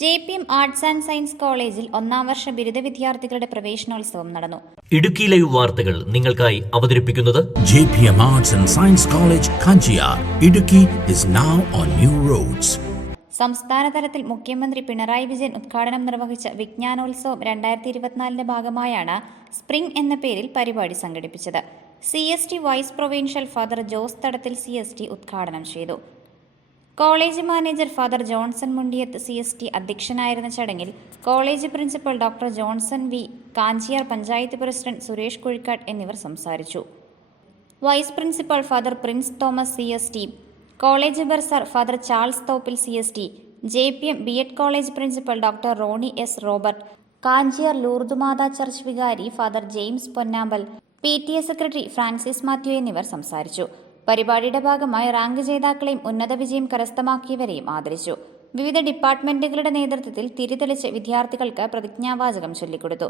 JPM arts and science കോളേജിൽ ഒന്നാം വർഷ ബിരുദ വിദ്യാർത്ഥികളുടെ പ്രവേശനോത്സവം നടന്നു. ഇടുക്കി ലൈവ് വാർത്തകൾ നിങ്ങൾക്കായി അവതരിപ്പിക്കുന്നത് JPM Arts and Science College, Kanchiyar, Idukki is now on new roads. സംസ്ഥാന തലത്തിൽ മുഖ്യമന്ത്രി പിണറായി വിജയൻ ഉദ്ഘാടനം നിർവഹിച്ച വിജ്ഞാനോത്സവം 2024 ഭാഗമായാണ് സ്പ്രിംഗ് എന്ന പേരിൽ പരിപാടി സംഘടിപ്പിച്ചത്. CST vice provincial father Jose Thadathil CST ഉദ്ഘാടനം ചെയ്തു. College manager father Johnson Mundiyath CST അധ്യക്ഷനായിരുന്ന ചടങ്ങിൽ college principal doctor Johnson V, Kanchiyar panchayat president Suresh Kuzhikkad എന്നിവർ സംസാരിച്ചു. Vice principal father Prince Thomas CST, college bursar father Charles Thoppil CST, JPM B.Ed college principal doctor Roni S. Robert, Kanchiyar Lourdumatha church വികാരി father James Ponnampal, PTA secretary Francis Mathew എന്നിവർ സംസാരിച്ചു. പരിപാടിയുടെ ഭാഗമായി rank ജേതാക്കളെയും ഉന്നത വിജയം കരസ്ഥമാക്കിയവരെയും ആദരിച്ചു. വിവിധ ഡിപ്പാർട്ട്മെന്റുകളുടെ നേതൃത്വത്തിൽ തിരിതെളിച്ച് വിദ്യാർത്ഥികൾക്ക് പ്രതിജ്ഞാവാചകം ചൊല്ലിക്കൊടുത്തു.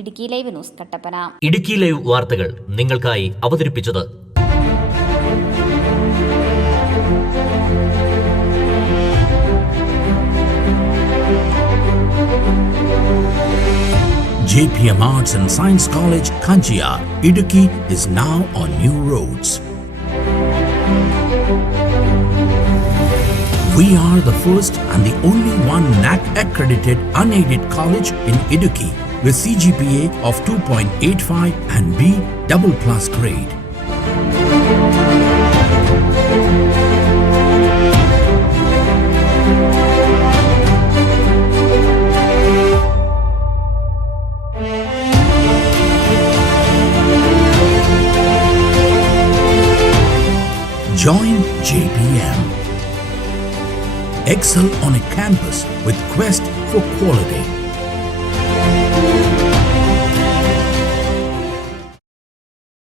Idukki live news Kattappana. Idukki live വാർത്തകൾ നിങ്ങൾക്കായി അവതരിപ്പിച്ചത് JPM Arts and Science College, Kanchiyar, Idukki is now on new roads. We are the first and the only one NAC accredited unaided college in Idukki with CGPA of 2.85 and B++ grade. Join JPM. Excel on a campus with quest for quality.